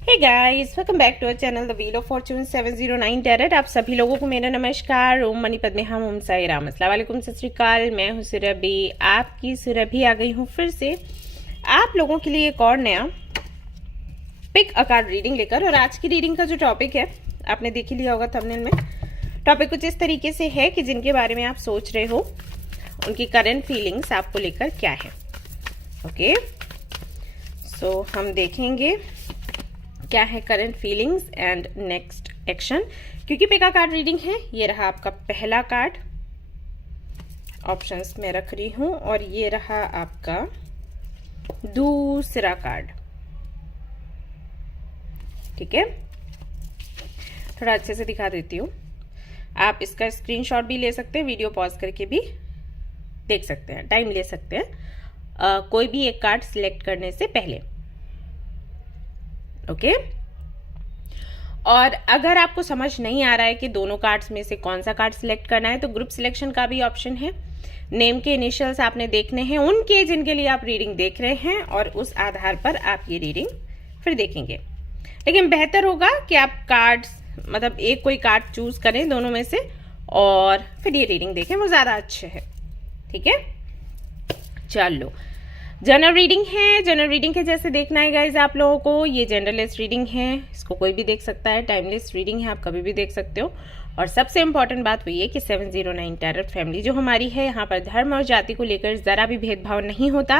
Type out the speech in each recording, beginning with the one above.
Hey guys, welcome back to our channel the wheel of fortune 709 tarot. आप सभी लोगों को मेरा नमस्कार। ओम मनी पद्मे हम ओम साई राम। अस्सलाम वालेकुम, सत श्री अकाल। मैं हूँ सुरभि, आपकी सुरभि आ गई हूँ फिर से आप लोगों के लिए एक और नया पिक अ कार्ड रीडिंग लेकर। और आज की रीडिंग का जो टॉपिक है आपने देख ही लिया होगा थंबनेल में। टॉपिक कुछ इस तरीके से है कि जिनके बारे में आप सोच रहे हो उनकी करंट फीलिंग्स आपको लेकर क्या है। ओके, सो हम देखेंगे क्या है current feelings and next action. क्योंकि पिक अ कार्ड रीडिंग है, ये रहा आपका पहला कार्ड, ऑप्शंस में रख रही हूं, और ये रहा आपका दूसरा कार्ड। ठीक है, थोड़ा अच्छे से दिखा देती हूँ। आप इसका स्क्रीनशॉट भी ले सकते हैं, वीडियो पॉज करके भी देख सकते हैं, टाइम ले सकते हैं कोई भी एक कार्ड सिलेक्ट करने से पहले। ओके, और अगर आपको समझ नहीं आ रहा है कि दोनों कार्ड्स में से कौन सा कार्ड सिलेक्ट करना है तो ग्रुप सिलेक्शन का भी ऑप्शन है। नेम के इनिशियल्स आपने देखने हैं उनके जिनके लिए आप रीडिंग देख रहे हैं, और उस आधार पर आप ये रीडिंग फिर देखेंगे। लेकिन बेहतर होगा कि आप कार्ड्स मतलब एक कोई कार्ड चूज करें दोनों में से और फिर ये रीडिंग देखें, वो ज्यादा अच्छे है। ठीक है, चलो जनरल रीडिंग है। जनरल रीडिंग के जैसे देखना है गाइज आप लोगों को। ये जनरलेस रीडिंग है, इसको कोई भी देख सकता है। टाइमलेस रीडिंग है, आप कभी भी देख सकते हो। और सबसे इंपॉर्टेंट बात वो ये कि 709 टैरेट फैमिली जो हमारी है, यहाँ पर धर्म और जाति को लेकर जरा भी भेदभाव नहीं होता।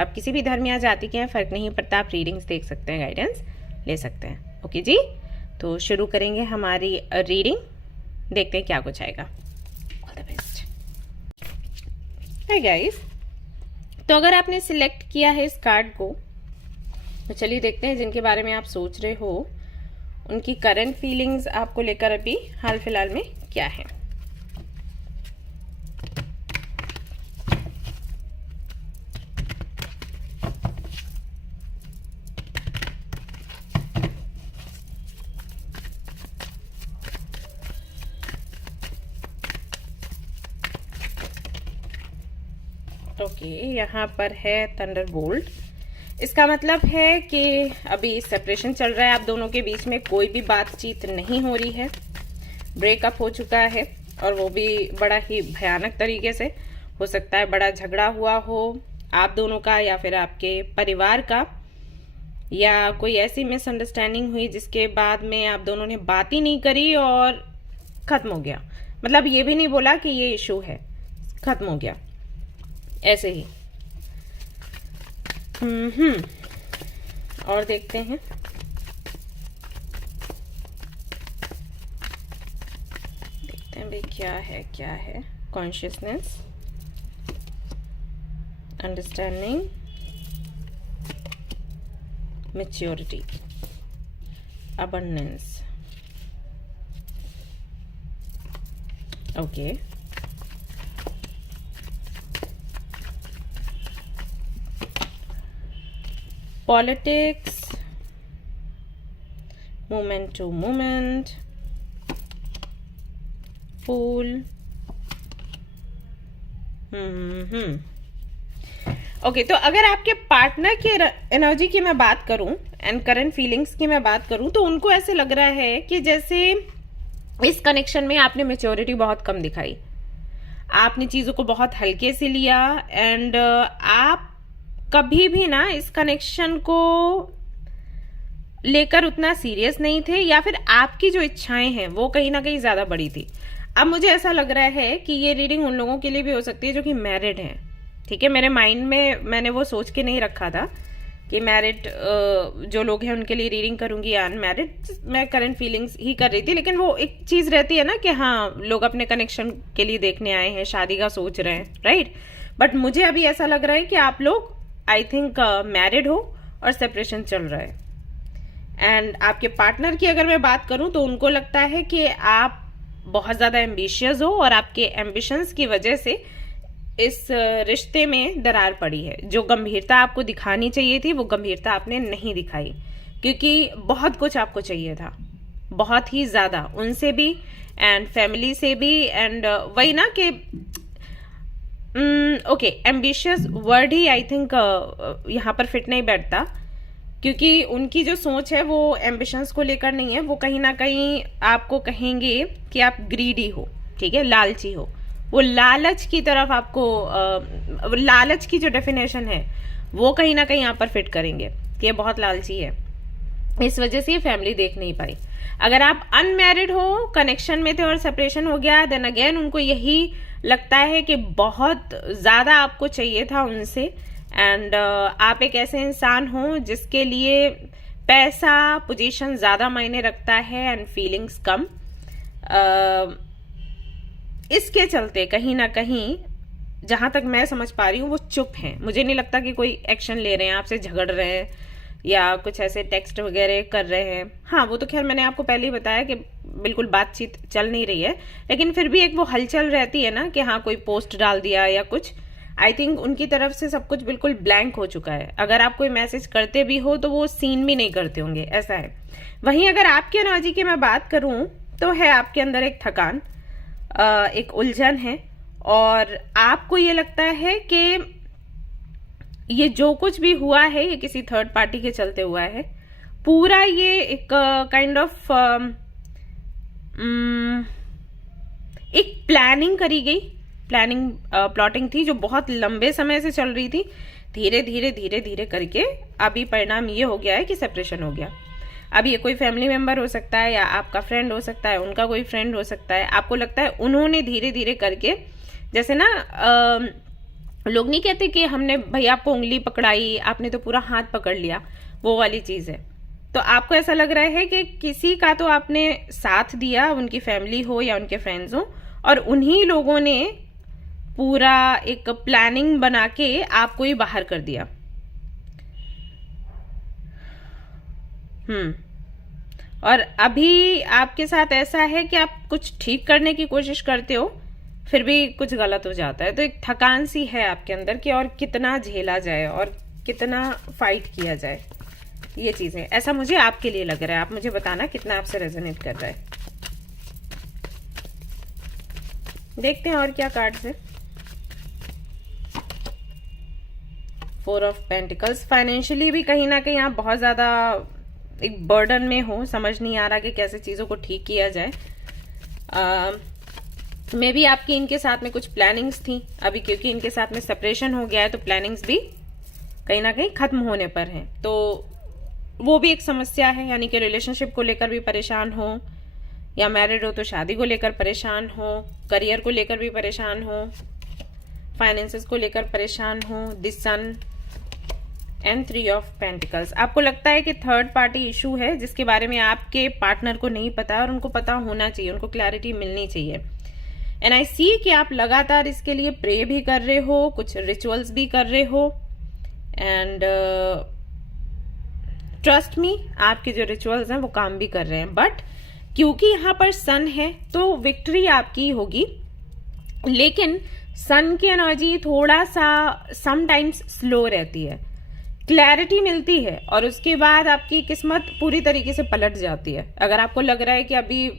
आप किसी भी धर्म या जाति के हैं, फर्क नहीं पड़ता। आप रीडिंग्स देख सकते हैं, गाइडेंस ले सकते हैं। ओके जी, तो शुरू करेंगे हमारी रीडिंग। देखते हैं क्या कुछ आएगा। All the best. Hi guys, तो अगर आपने सिलेक्ट किया है इस कार्ड को तो चलिए देखते हैं जिनके बारे में आप सोच रहे हो उनकी करंट फीलिंग्स आपको लेकर अभी हाल फिलहाल में क्या है। ओके, यहाँ पर है थंडरबोल्ट। इसका मतलब है कि अभी सेपरेशन चल रहा है, आप दोनों के बीच में कोई भी बातचीत नहीं हो रही है, ब्रेकअप हो चुका है, और वो भी बड़ा ही भयानक तरीके से। हो सकता है बड़ा झगड़ा हुआ हो आप दोनों का या फिर आपके परिवार का, या कोई ऐसी मिसअंडरस्टैंडिंग हुई जिसके बाद में आप दोनों ने बात ही नहीं करी और खत्म हो गया। मतलब ये भी नहीं बोला कि ये इशू है, खत्म हो गया ऐसे ही। और देखते हैं भाई क्या है। Consciousness, understanding, maturity, abundance. Okay, politics, moment to moment, fool. Okay, तो अगर आपके पार्टनर की एनर्जी की मैं बात करूं एंड करंट फीलिंग्स की मैं बात करूं तो उनको ऐसे लग रहा है कि जैसे इस कनेक्शन में आपने मैच्योरिटी बहुत कम दिखाई, आपने चीजों को बहुत हल्के से लिया, एंड आप कभी भी ना इस कनेक्शन को लेकर उतना सीरियस नहीं थे, या फिर आपकी जो इच्छाएं हैं वो कहीं ना कहीं ज्यादा बड़ी थी। अब मुझे ऐसा लग रहा है कि ये रीडिंग उन लोगों के लिए भी हो सकती है जो कि मैरिड हैं। ठीक है, मेरे माइंड में मैंने वो सोच के नहीं रखा था कि मैरिड जो लोग हैं उनके लिए रीडिंग करूंगी या अनमैरिड। मैं करंट फीलिंग्स ही कर रही थी, लेकिन वो एक चीज रहती है ना कि हाँ लोग अपने कनेक्शन के लिए देखने आए हैं, शादी का सोच रहे हैं, राइट। बट मुझे अभी ऐसा लग रहा है कि आप लोग आई थिंक मैरिड हो और सेपरेशन चल रहा है। एंड आपके पार्टनर की अगर मैं बात करूं तो उनको लगता है कि आप बहुत ज्यादा एम्बिशियस हो और आपके एम्बिशंस की वजह से इस रिश्ते में दरार पड़ी है। जो गंभीरता आपको दिखानी चाहिए थी वो गंभीरता आपने नहीं दिखाई, क्योंकि बहुत कुछ आपको चाहिए था, बहुत ही ज्यादा, उनसे भी एंड फैमिली से भी। एंड वही ना कि okay, ambitious word he I think यहाँ पर फिट नहीं बैठता, क्योंकि उनकी जो सोच है वो एम्बिशंस को लेकर नहीं है, वो कहीं ना कहीं आपको कहेंगे कि आप ग्रीडी हो, ठीक है, लालची हो। वो लालच की तरफ आपको लालच की जो डेफिनेशन है वो कहीं ना कहीं यहाँ पर फिट करेंगे कि ये बहुत लालची है, इस वजह से ये फैमिली देख नहीं पाई। अगर आप अनमैरिड हो, कनेक्शन में थे और सेपरेशन हो गया, देन अगेन उनको यही लगता है कि बहुत ज्यादा आपको चाहिए था उनसे, एंड आप एक ऐसे इंसान हो जिसके लिए पैसा, पोजीशन ज्यादा मायने रखता है एंड फीलिंग्स कम। इसके चलते कहीं ना कहीं जहां तक मैं समझ पा रही हूँ वो चुप हैं। मुझे नहीं लगता कि कोई एक्शन ले रहे हैं, आपसे झगड़ रहे हैं या कुछ ऐसे टेक्स्ट वगैरह कर रहे हैं। हाँ, वो तो खैर मैंने आपको पहले ही बताया कि बिल्कुल बातचीत चल नहीं रही है, लेकिन फिर भी एक वो हलचल रहती है ना कि हाँ कोई पोस्ट डाल दिया या कुछ। आई थिंक उनकी तरफ से सब कुछ बिल्कुल ब्लैंक हो चुका है। अगर आप कोई मैसेज करते भी हो तो वो सीन भी नहीं करते होंगे, ऐसा है। वहीं अगर आपकी एनर्जी की मैं बात करूं तो है आपके अंदर एक थकान, एक उलझन है, और आपको ये लगता है कि ये जो कुछ भी हुआ है ये किसी थर्ड पार्टी के चलते हुआ है। पूरा ये एक काइंड ऑफ एक प्लानिंग करी गई, प्लॉटिंग थी जो बहुत लंबे समय से चल रही थी। धीरे धीरे धीरे धीरे करके अभी परिणाम ये हो गया है कि सेपरेशन हो गया। अब ये कोई फैमिली मेंबर हो सकता है या आपका फ्रेंड हो सकता है, उनका कोई फ्रेंड हो सकता है। आपको लगता है उन्होंने धीरे धीरे करके, जैसे ना लोग नहीं कहते कि हमने भैया आपको उंगली पकड़ाई, आपने तो पूरा हाथ पकड़ लिया, वो वाली चीज है। तो आपको ऐसा लग रहा है कि किसी का तो आपने साथ दिया, उनकी फैमिली हो या उनके फ्रेंड्स हो, और उन्हीं लोगों ने पूरा एक प्लानिंग बना के आपको ही बाहर कर दिया। और अभी आपके साथ ऐसा है कि आप कुछ ठीक करने की कोशिश करते हो, फिर भी कुछ गलत हो जाता है। तो एक थकान सी है आपके अंदर कि और कितना झेला जाए और कितना फाइट किया जाए, ये चीजें, ऐसा मुझे आपके लिए लग रहा है। आप मुझे बताना कितना आपसे रेजोनेट कर रहा है। देखते हैं और क्या कार्ड्स है। 4 ऑफ पेंटिकल्स। फाइनेंशियली भी कहीं ना कहीं आप बहुत ज्यादा एक बर्डन में हो, समझ नहीं आ रहा कि कैसे चीजों को ठीक किया जाए। मे भी आपकी इनके साथ में कुछ प्लानिंग्स थी अभी, क्योंकि इनके साथ में सेपरेशन हो गया है तो प्लानिंग्स भी कहीं ना कहीं खत्म होने पर हैं। तो वो भी एक समस्या है, यानी कि रिलेशनशिप को लेकर भी परेशान हो, या मैरिड हो तो शादी को लेकर परेशान हो, करियर को लेकर भी परेशान हो, फाइनेंसेस को लेकर परेशान हो। The sun and 3 of pentacles. आपको लगता है कि थर्ड पार्टी इशू है जिसके बारे में आपके पार्टनर को नहीं पता और उनको पता होना चाहिए, उनको क्लैरिटी मिलनी चाहिए। एंड आई सी कि आप लगातार इसके लिए प्रे भी कर रहे हो, कुछ रिचुअल्स भी कर रहे हो, एंड ट्रस्ट मी आपके जो रिचुअल्स हैं वो काम भी कर रहे हैं। बट क्योंकि यहाँ पर सन है तो विक्ट्री आपकी होगी, लेकिन सन की एनर्जी थोड़ा सा समटाइम्स स्लो रहती है। क्लैरिटी मिलती है और उसके बाद आपकी किस्मत पूरी तरीके से पलट जाती है। अगर आपको लग रहा है कि अभी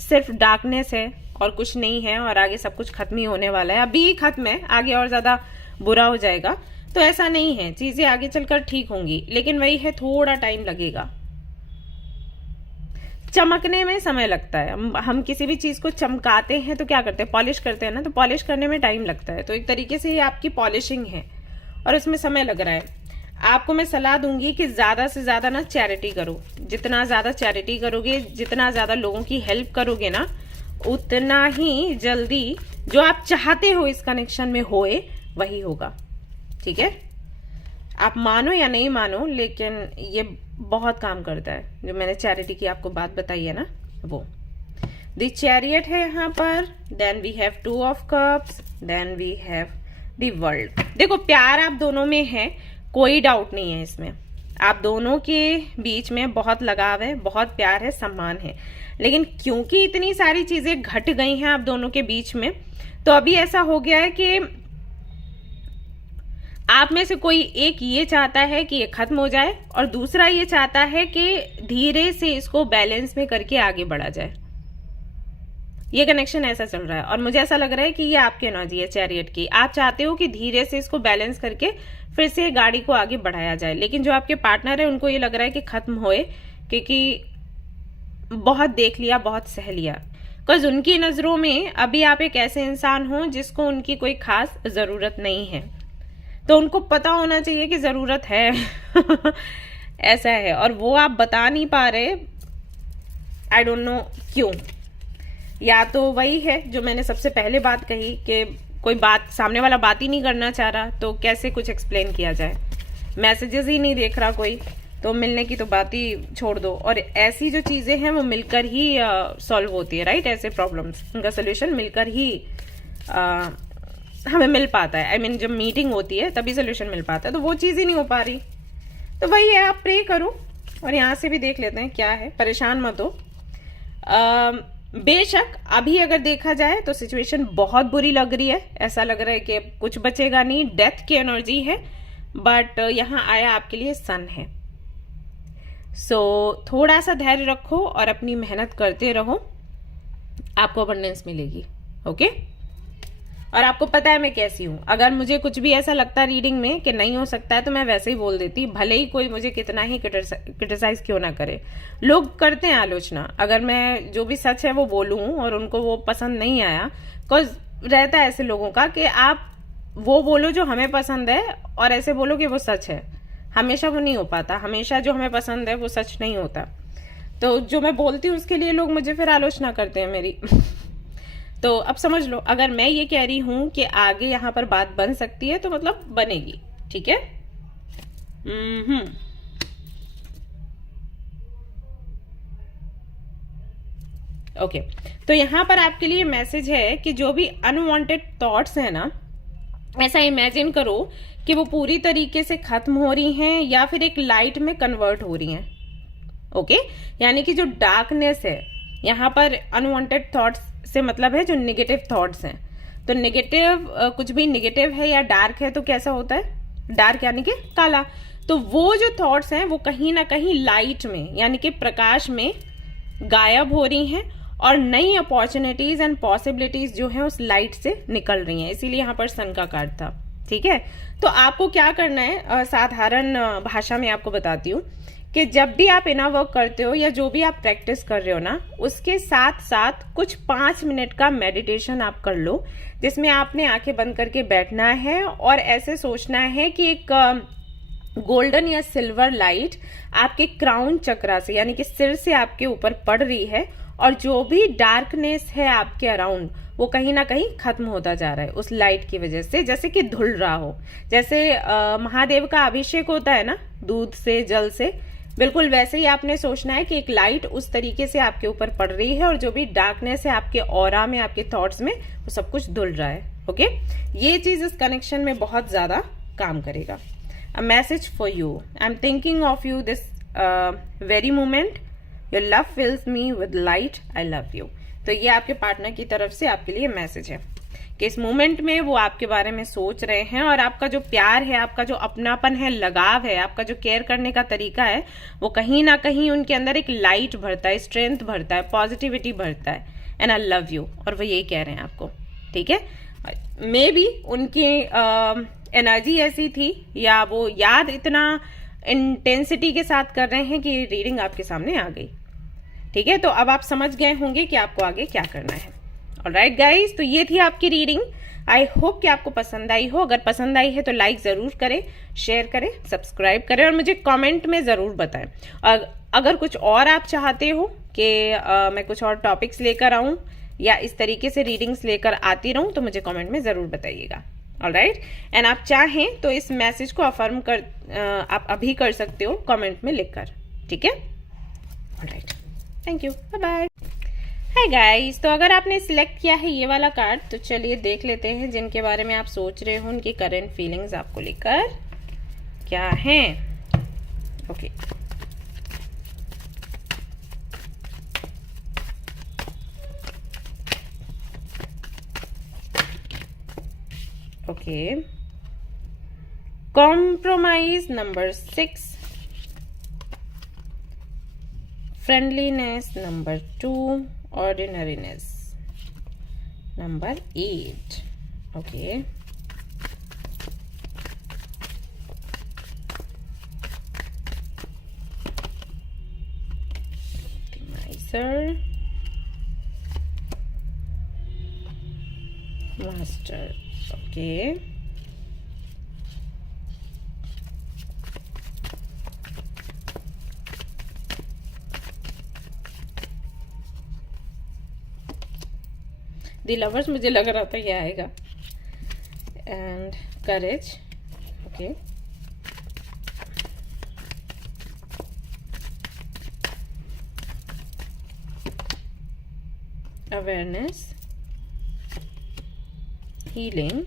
सिर्फ डार्कनेस है और कुछ नहीं है और आगे सब कुछ खत्म ही होने वाला है, अभी खत्म है, आगे और ज्यादा बुरा हो जाएगा, तो ऐसा नहीं है। चीजें आगे चलकर ठीक होंगी, लेकिन वही है, थोड़ा टाइम लगेगा। चमकने में समय लगता है। हम किसी भी चीज को चमकाते हैं तो क्या करते हैं, पॉलिश करते हैं ना, तो पॉलिश करने में टाइम लगता है। तो एक तरीके से ये आपकी पॉलिशिंग है और उसमें समय लग रहा है। आपको मैं सलाह दूंगी कि ज्यादा से ज्यादा ना चैरिटी करो। जितना ज्यादा चैरिटी करोगे, जितना ज्यादा लोगों की हेल्प करोगे ना, उतना ही जल्दी जो आप चाहते हो इस कनेक्शन में होए वही होगा। ठीक है, आप मानो या नहीं मानो, लेकिन ये बहुत काम करता है। जो मैंने चैरिटी की आपको बात बताई है ना, वो द चैरियट है यहाँ पर। Then we have 2 of cups, then we have the world. देखो, प्यार आप दोनों में है, कोई डाउट नहीं है इसमें। आप दोनों के बीच में बहुत लगाव है, बहुत प्यार है, सम्मान है। लेकिन क्योंकि इतनी सारी चीजें घट गई हैं आप दोनों के बीच में, तो अभी ऐसा हो गया है कि आप में से कोई एक ये चाहता है कि ये खत्म हो जाए और दूसरा ये चाहता है कि धीरे से इसको बैलेंस में करके आगे बढ़ा जाए। ये कनेक्शन ऐसा चल रहा है और मुझे ऐसा लग रहा है कि ये आपकी एनर्जी है चैरियट की। आप चाहते हो कि धीरे से इसको बैलेंस करके फिर से गाड़ी को आगे बढ़ाया जाए, लेकिन जो आपके पार्टनर है उनको ये लग रहा है कि खत्म होए, क्योंकि बहुत देख लिया, बहुत सह लिया। बिकॉज उनकी नजरों में अभी आप एक ऐसे इंसान हो जिसको उनकी कोई खास जरूरत नहीं है, तो उनको पता होना चाहिए कि जरूरत है ऐसा है, और वो आप बता नहीं पा रहे। आई डोंट नो क्यों। या तो वही है जो मैंने सबसे पहले बात कही कि कोई बात, सामने वाला बात ही नहीं करना चाह रहा, तो कैसे कुछ एक्सप्लेन किया जाए। मैसेजेस ही नहीं देख रहा कोई, तो मिलने की तो बात ही छोड़ दो। और ऐसी जो चीजें हैं वो मिलकर ही सॉल्व होती है, राइट। ऐसे प्रॉब्लम्स, उनका सोल्यूशन मिलकर ही हमें मिल पाता है। आई मीन जब मीटिंग होती है तभी सोल्यूशन मिल पाता है, तो वो चीज ही नहीं हो पा रही। तो वही है, आप प्रे करो। और यहाँ से भी देख लेते हैं क्या है, परेशान मत हो। बेशक अभी अगर देखा जाए तो सिचुएशन बहुत बुरी लग रही है, ऐसा लग रहा है कि कुछ बचेगा नहीं, डेथ की एनर्जी है। बट यहाँ आया आपके लिए सन है। सो थोड़ा सा धैर्य रखो और अपनी मेहनत करते रहो, आपको अबंडेंस मिलेगी। ओके। और आपको पता है मैं कैसी हूं। अगर मुझे कुछ भी ऐसा लगता है रीडिंग में कि नहीं हो सकता है, तो मैं वैसे ही बोल देती, भले ही कोई मुझे कितना ही क्रिटिसाइज क्यों ना करे। लोग करते हैं आलोचना, अगर मैं जो भी सच है वो बोलूं और उनको वो पसंद नहीं आया, बिकॉज रहता है ऐसे लोगों का कि आप वो बोलो जो हमें पसंद है और ऐसे बोलो कि वो सच है। हमेशा वो नहीं हो पाता, हमेशा जो हमें पसंद है वो सच नहीं होता। तो जो मैं बोलती हूँ उसके लिए लोग मुझे फिर आलोचना करते हैं मेरी तो अब समझ लो, अगर मैं ये कह रही हूं कि आगे यहां पर बात बन सकती है तो मतलब बनेगी, ठीक है। ओके। तो यहां पर आपके लिए मैसेज है कि जो भी अनवांटेड थॉट्स है ना, ऐसा इमेजिन करो कि वो पूरी तरीके से खत्म हो रही हैं या फिर एक लाइट में कन्वर्ट हो रही हैं। ओके। यानी कि जो डार्कनेस है, यहाँ पर अनवांटेड थॉट्स से मतलब है जो नेगेटिव थॉट्स हैं। तो नेगेटिव, कुछ भी नेगेटिव है या डार्क है तो कैसा होता है, डार्क यानी कि काला। तो वो जो थॉट्स हैं वो कहीं ना कहीं लाइट में यानी कि प्रकाश में गायब हो रही हैं और नई अपॉर्चुनिटीज एंड पॉसिबिलिटीज जो है उस लाइट से निकल रही हैं। इसीलिए यहाँ पर सन का कार्ड था, ठीक है। तो आपको क्या करना है, साधारण भाषा में आपको बताती हूँ कि जब भी आप इनर वर्क करते हो या जो भी आप प्रैक्टिस कर रहे हो ना, उसके साथ साथ कुछ 5 मिनट का मेडिटेशन आप कर लो, जिसमें आपने आंखें बंद करके बैठना है और ऐसे सोचना है कि एक गोल्डन या सिल्वर लाइट आपके क्राउन चक्रा से यानी कि सिर से आपके ऊपर पड़ रही है और जो भी डार्कनेस है आपके अराउंड वो कहीं ना कहीं खत्म होता जा रहा है उस लाइट की वजह से, जैसे कि धुल रहा हो। जैसे महादेव का अभिषेक होता है ना दूध से, जल से, बिल्कुल वैसे ही आपने सोचना है कि एक लाइट उस तरीके से आपके ऊपर पड़ रही है और जो भी डार्कनेस है आपके ऑरा में, आपके थॉट्स में, वो सब कुछ धुल रहा है। ओके। ये चीज इस कनेक्शन में बहुत ज्यादा काम करेगा। A message for you, I am thinking of you this very moment, your love fills me with light, I love you. तो ये आपके पार्टनर की तरफ से आपके लिए मैसेज है कि इस मोमेंट में वो आपके बारे में सोच रहे हैं और आपका जो प्यार है, आपका जो अपनापन है, लगाव है, आपका जो केयर करने का तरीका है, वो कहीं ना कहीं उनके अंदर एक लाइट भरता है, स्ट्रेंथ भरता है, पॉजिटिविटी भरता है। एंड आई लव यू, और वो यही कह रहे हैं आपको, ठीक है। मे बी उनकी एनर्जी ऐसी थी या वो याद इतना इंटेंसिटी के साथ कर रहे हैं कि रीडिंग आपके सामने आ गई, ठीक है। तो अब आप समझ गए होंगे कि आपको आगे क्या करना है। ऑलराइट गाइस, तो ये थी आपकी रीडिंग। आई होप कि आपको पसंद आई हो। अगर पसंद आई है तो लाइक जरूर करें, शेयर करें, सब्सक्राइब करें और मुझे कमेंट में जरूर बताएं। और अगर कुछ और आप चाहते हो कि मैं कुछ और टॉपिक्स लेकर आऊं या इस तरीके से रीडिंग्स लेकर आती रहूं, तो मुझे कमेंट में जरूर बताइएगा। ऑलराइट। एंड आप चाहें तो इस मैसेज को अफर्म कर आप अभी कर सकते हो कमेंट में लिखकर, ठीक है। Alright, thank you, bye bye. Hi guys, तो अगर आपने सिलेक्ट किया है ये वाला कार्ड, तो चलिए देख लेते हैं जिनके बारे में आप सोच रहे हो, उनकी करंट फीलिंग्स आपको लेकर क्या हैं। Okay, okay, compromise number 6, friendliness number 2, ordinariness number 8. Okay, Miser, Master. Okay. The Lovers मुझे लग रहा था ये आएगा. And Courage. Okay. Awareness, healing,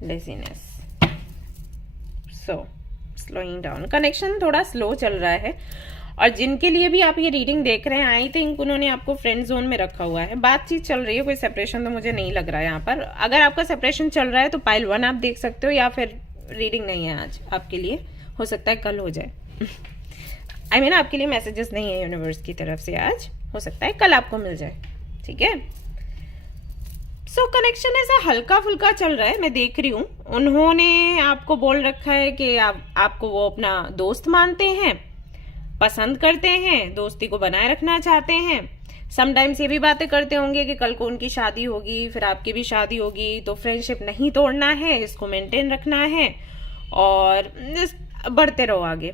laziness. So slowing down. Connection थोड़ा स्लो चल रहा है. और जिनके लिए भी आप ये रीडिंग देख रहे हैं, आई थिंक उन्होंने आपको फ्रेंड जोन में रखा हुआ है. बातचीत चल रही है, कोई सेपरेशन तो मुझे नहीं लग रहा है यहाँ पर. अगर आपका सेपरेशन चल रहा है तो पाइल 1 आप देख सकते हो, या फिर रीडिंग नहीं है आज आपके लिए, हो सकता है कल हो जाए. आई मीन आपके लिए मैसेजेस नहीं है यूनिवर्स की तरफ से आज, हो सकता है कल आपको मिल जाए. ठीक है. सो कनेक्शन ऐसा हल्का फुल्का चल रहा है, मैं देख रही हूँ. उन्होंने आपको बोल रखा है कि आपको वो अपना दोस्त मानते हैं, पसंद करते हैं, दोस्ती को बनाए रखना चाहते हैं. समटाइम्स ये भी बातें करते होंगे कि कल को उनकी शादी होगी, फिर आपकी भी शादी होगी, तो फ्रेंडशिप नहीं तोड़ना है, इसको मेंटेन रखना है और बढ़ते रहो आगे.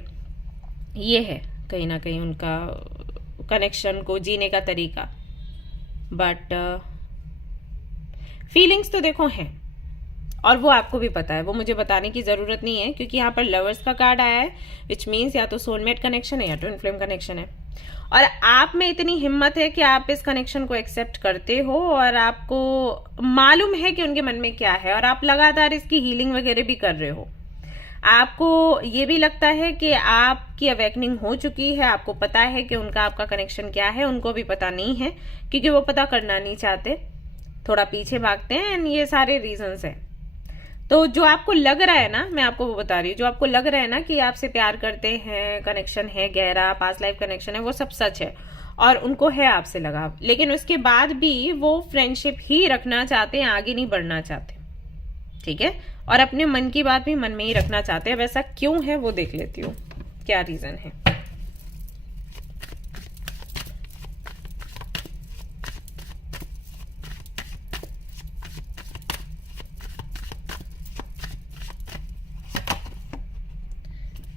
ये है कहीं ना कहीं उनका कनेक्शन को जीने का तरीका. बट फीलिंग्स तो देखो हैं, और वो आपको भी पता है, वो मुझे बताने की जरूरत नहीं है, क्योंकि यहाँ पर लवर्स का कार्ड आया है, विच मीन्स या तो सोलमेट कनेक्शन है या ट्विन फ्लेम कनेक्शन है. और आप में इतनी हिम्मत है कि आप इस कनेक्शन को एक्सेप्ट करते हो, और आपको मालूम है कि उनके मन में क्या है, और आप लगातार इसकी हीलिंग वगैरह भी कर रहे हो. आपको ये भी लगता है कि आपकी अवेकनिंग हो चुकी है, आपको पता है कि उनका आपका कनेक्शन क्या है. उनको भी पता नहीं है, क्योंकि वो पता करना नहीं चाहते, थोड़ा पीछे भागते हैं, एंड ये सारे रीजंस हैं. तो जो आपको लग रहा है ना, मैं आपको वो बता रही हूँ, जो आपको लग रहा है ना कि आपसे प्यार करते हैं, कनेक्शन है गहरा, पास्ट लाइफ कनेक्शन है, वो सब सच है, और उनको है आपसे लगाव. लेकिन उसके बाद भी वो फ्रेंडशिप ही रखना चाहते हैं, आगे नहीं बढ़ना चाहते. ठीक है. और अपने मन की बात भी मन में ही रखना चाहते हैं. वैसा क्यों है वो देख लेती हूँ, क्या रीजन है.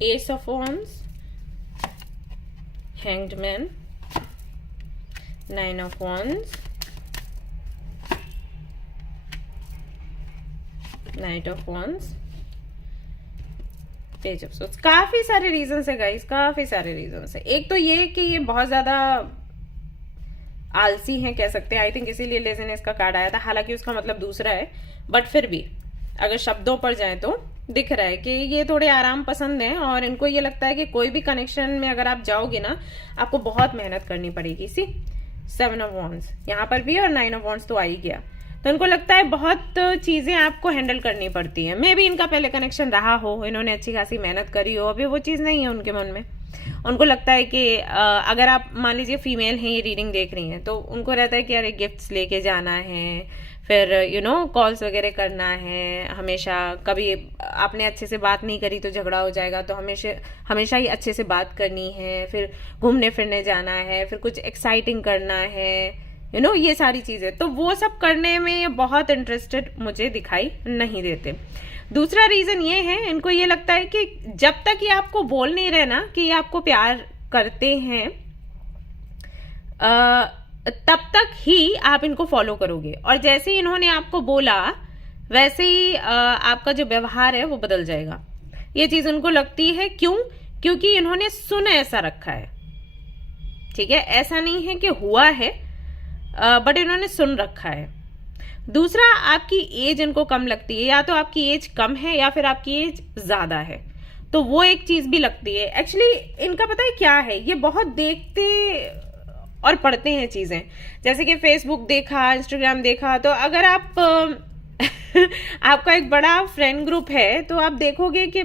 Ace of Wands, Hanged Man, 9 of Wands, Knight of Wands, Page of Swords. काफी सारे रीजंस है गाइस, काफी सारे रीजंस है. एक तो ये कि ये बहुत ज्यादा आलसी हैं कह सकते हैं, आई थिंक इसीलिए लेजीनेस का कार्ड आया था, हालांकि उसका मतलब दूसरा है. बट फिर भी अगर शब्दों पर जाए तो दिख रहा है कि ये थोड़े आराम पसंद हैं, और इनको ये लगता है कि कोई भी कनेक्शन में अगर आप जाओगे ना, आपको बहुत मेहनत करनी पड़ेगी. सी 7 ऑफ वॉन्ड्स यहाँ पर भी, और 9 ऑफ वॉन्ड्स तो आ ही गया. तो इनको लगता है बहुत चीजें आपको हैंडल करनी पड़ती हैं. मे भी इनका पहले कनेक्शन रहा हो, इन्होंने अच्छी खासी मेहनत करी हो, अभी वो चीज नहीं है उनके मन में. उनको लगता है कि अगर आप मान लीजिए फीमेल हैं, ये रीडिंग देख रही हैं, तो उनको रहता है कि यार गिफ्ट्स लेके जाना है, फिर कॉल्स वगैरह करना है हमेशा. कभी आपने अच्छे से बात नहीं करी तो झगड़ा हो जाएगा, तो हमेशा ही अच्छे से बात करनी है. फिर घूमने फिरने जाना है, फिर कुछ एक्साइटिंग करना है, ये सारी चीजें. तो वो सब करने में बहुत इंटरेस्टेड मुझे दिखाई नहीं देते. दूसरा रीजन ये है, इनको ये लगता है कि जब तक ये आपको बोल नहीं रहे ना कि ये आपको प्यार करते हैं, तब तक ही आप इनको फॉलो करोगे. और जैसे ही इन्होंने आपको बोला, वैसे ही आपका जो व्यवहार है वो बदल जाएगा. ये चीज उनको लगती है. क्यों? क्योंकि इन्होंने सुन ऐसा रखा है. ठीक है, ऐसा नहीं है कि हुआ है, बट इन्होंने सुन रखा है. दूसरा, आपकी एज इनको कम लगती है, या तो आपकी एज कम है या फिर आपकी एज ज्यादा है, तो वो एक चीज भी लगती है. एक्चुअली इनका पता है क्या है, ये बहुत देखते और पढ़ते हैं चीजें. जैसे कि फेसबुक देखा, इंस्टाग्राम देखा, तो अगर आप आपका एक बड़ा फ्रेंड ग्रुप है, तो आप देखोगे कि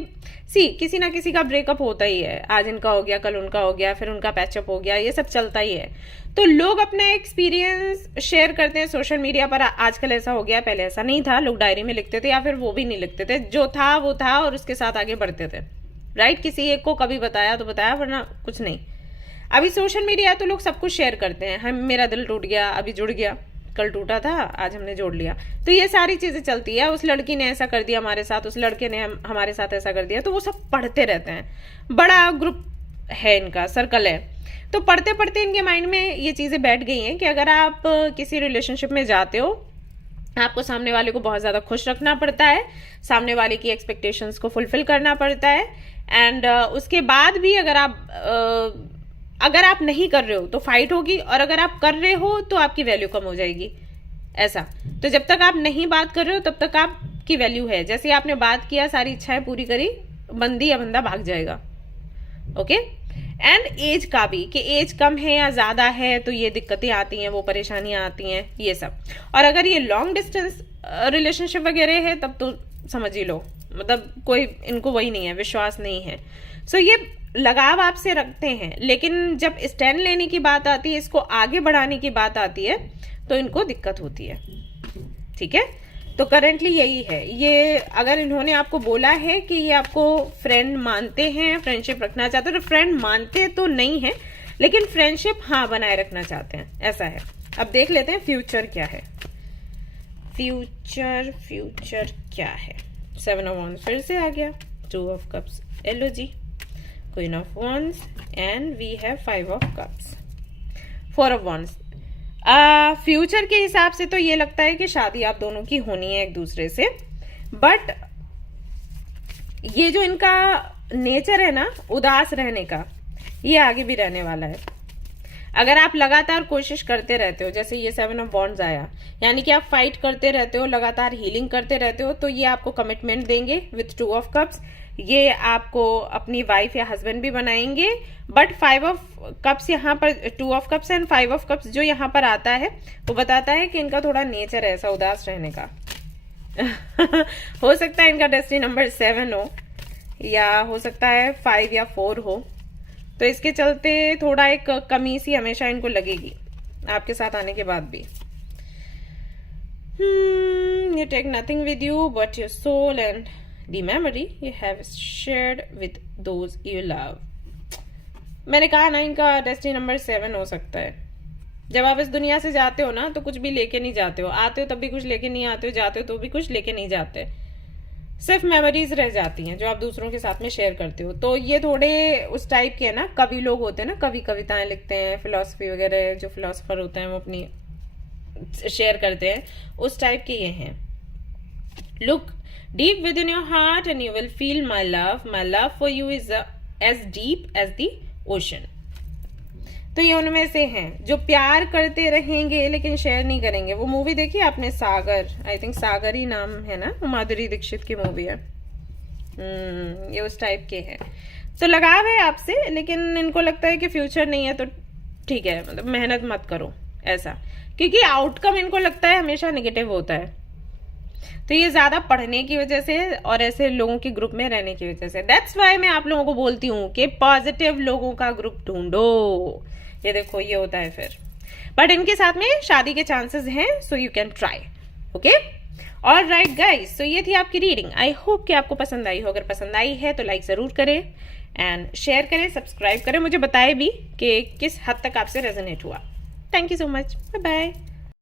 किसी ना किसी का ब्रेकअप होता ही है। आज इनका हो गया, कल उनका हो गया, फिर उनका पैचअप हो गया, ये सब चलता ही है। तो लोग अपना एक्सपीरियंस शेयर करते हैं सोशल मीडिया पर। आजकल ऐसा हो गया, पहले ऐसा नहीं था। लोग डायरी में लिखते थे या फिर वो भी नहीं लिखते थे, जो था वो था और उसके साथ आगे बढ़ते थे, राइट। किसी एक को कभी बताया तो बताया, वरना कुछ नहीं। अभी सोशल मीडिया तो लोग सब कुछ शेयर करते हैं। हम, मेरा दिल टूट गया, अभी जुड़ गया, कल टूटा था, आज हमने जोड़ लिया। तो ये सारी चीजें चलती है। उस लड़की ने ऐसा कर दिया हमारे साथ, उस लड़के ने हमारे साथ ऐसा कर दिया, तो वो सब पढ़ते रहते हैं। बड़ा ग्रुप है इनका, सर्कल है। तो पढ़ते पढ़ते इनके माइंड में ये चीजें बैठ गई हैं कि अगर आप किसी रिलेशनशिप में जाते हो, आपको सामने वाले को बहुत ज्यादा खुश रखना पड़ता है, सामने वाले की एक्सपेक्टेशंस को फुलफिल करना पड़ता है। एंड उसके बाद भी अगर आप नहीं कर रहे हो तो फाइट होगी, और अगर आप कर रहे हो तो आपकी वैल्यू कम हो जाएगी, ऐसा। तो जब तक आप नहीं बात कर रहे हो तब तक आपकी वैल्यू है। जैसे आपने बात किया, सारी इच्छाएं पूरी करी, बंदी या बंदा भाग जाएगा। ओके। एंड एज का भी, कि एज कम है या ज्यादा है तो ये दिक्कतें आती हैं, वो परेशानियां आती हैं, ये सब। और अगर ये लॉन्ग डिस्टेंस रिलेशनशिप वगैरह है तब तो समझ ही लो, मतलब कोई इनको वही नहीं है, विश्वास नहीं है। सो ये लगाव आपसे रखते हैं, लेकिन जब स्टैंड लेने की बात आती है, इसको आगे बढ़ाने की बात आती है, तो इनको दिक्कत होती है। ठीक है। तो करेंटली यही है। ये अगर इन्होंने आपको बोला है कि ये आपको फ्रेंड मानते हैं, फ्रेंडशिप रखना चाहते हैं, तो फ्रेंड मानते तो नहीं है, लेकिन फ्रेंडशिप हाँ बनाए रखना चाहते हैं, ऐसा है। अब देख लेते हैं फ्यूचर क्या है। फ्यूचर क्या है। 7 ऑफ वॉन्ड्स फिर से आ गया, 2 ऑफ कप्स, एलो जी, queen of wands, and we have 5 of cups, 4 of wands. Future के हिसाब से तो ये लगता है कि शादी आप दोनों की होनी है एक दूसरे से, बट ये जो इनका नेचर है ना उदास रहने का, ये आगे भी रहने वाला है। अगर आप लगातार कोशिश करते रहते हो, जैसे ये 7 ऑफ वॉन्ड्स आया, यानी कि आप फाइट करते रहते हो, लगातार हीलिंग करते रहते हो, तो ये आपको कमिटमेंट देंगे विथ 2 ऑफ कप्स। ये आपको अपनी वाइफ या हस्बैंड भी बनाएंगे। बट 5 ऑफ कप्स यहाँ पर, 2 of cups and 5 of cups जो यहाँ पर आता है, वो बताता है कि इनका थोड़ा नेचर है ऐसा उदास रहने का। हो सकता है इनका डेस्टिनी नंबर 7 हो, या हो सकता है 5 या 4 हो। तो इसके चलते थोड़ा एक कमी सी हमेशा इनको लगेगी आपके साथ आने के बाद भी। You take nothing with you but your soul and the memory you have shared with those you love. मैंने कहा ना, इनका डेस्टिनी नंबर 7 हो सकता है। जब आप इस दुनिया से जाते हो ना, तो कुछ भी लेके नहीं जाते हो, आते हो तब भी कुछ लेके नहीं आते हो, जाते हो तो भी कुछ लेके नहीं जाते, सिर्फ मेमोरीज रह जाती हैं जो आप दूसरों के साथ में शेयर करते हो। तो ये थोड़े उस टाइप के है ना, कवि लोग होते हैं ना, कवि कविताएं लिखते हैं, फिलोसफी वगैरह, जो फिलोसफर होते हैं वो अपनी शेयर करते हैं, उस टाइप के ये हैं। Look deep within your heart and you will feel my love for you is as deep as the ocean. तो ये उनमें से हैं जो प्यार करते रहेंगे लेकिन शेयर नहीं करेंगे। वो मूवी देखी आपने, सागर, आई थिंक सागर ही नाम है ना, माधुरी दीक्षित की मूवी है। ये उस टाइप के हैं। तो लगाव है आपसे, लेकिन इनको लगता है कि फ्यूचर नहीं है तो ठीक है, मतलब मेहनत मत करो ऐसा, क्योंकि आउटकम इनको लगता है हमेशा नेगेटिव होता है। तो ये ज्यादा पढ़ने की वजह से और ऐसे लोगों के ग्रुप में रहने की वजह से, दैट्स वाई मैं आप लोगों को बोलती हूँ कि पॉजिटिव लोगों का ग्रुप ढूंढो। ये देखो ये होता है फिर, बट इनके साथ में शादी के चांसेस हैं, so you can try. Okay, alright guys, so ये थी आपकी रीडिंग। आई होप कि आपको पसंद आई हो। अगर पसंद आई है तो लाइक जरूर करें एंड शेयर करें, सब्सक्राइब करें, मुझे बताएं भी कि किस हद तक आपसे रेजोनेट हुआ। Thank you so much, bye bye.